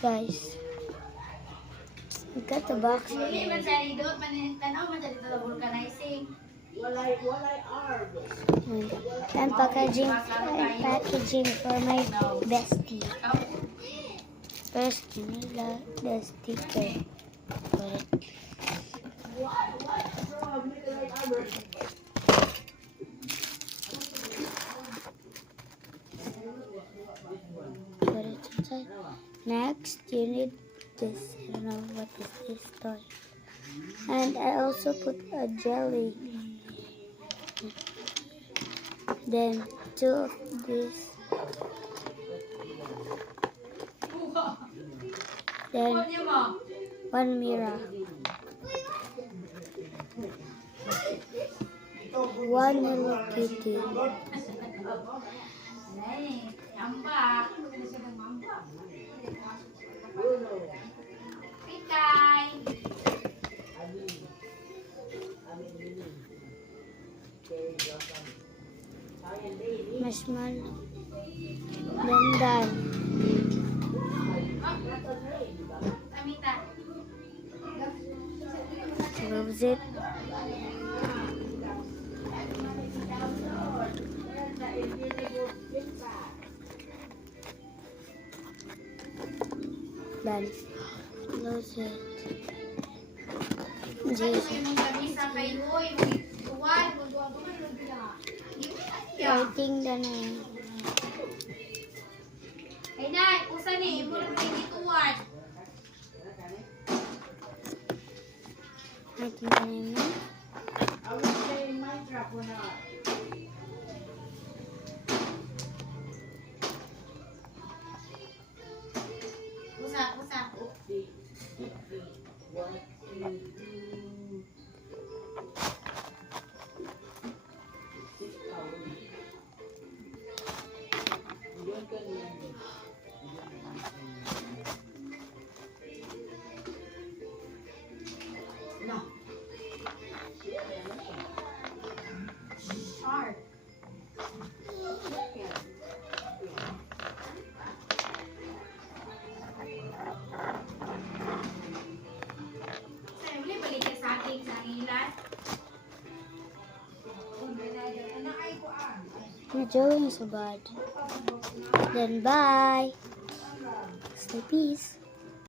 Guys, we got the box. And packaging for my bestie. First, the sticker. Put it inside. Next, you need this. I don't know what is this toy. And I also put a jelly. Then 2 of this. Then 1 mirror. 1 Hello Kitty. Marshmallow. Then done. Close it. Done. Close it. Waiting na na. Ay na, usa ni, mo rin gituwad. Waiting na na. I would say Minecraft or not. Usa. No. Sharp. Sa'yo, balik ka sa ating sa ilan. You're doing so bad. Then bye. Stay peace.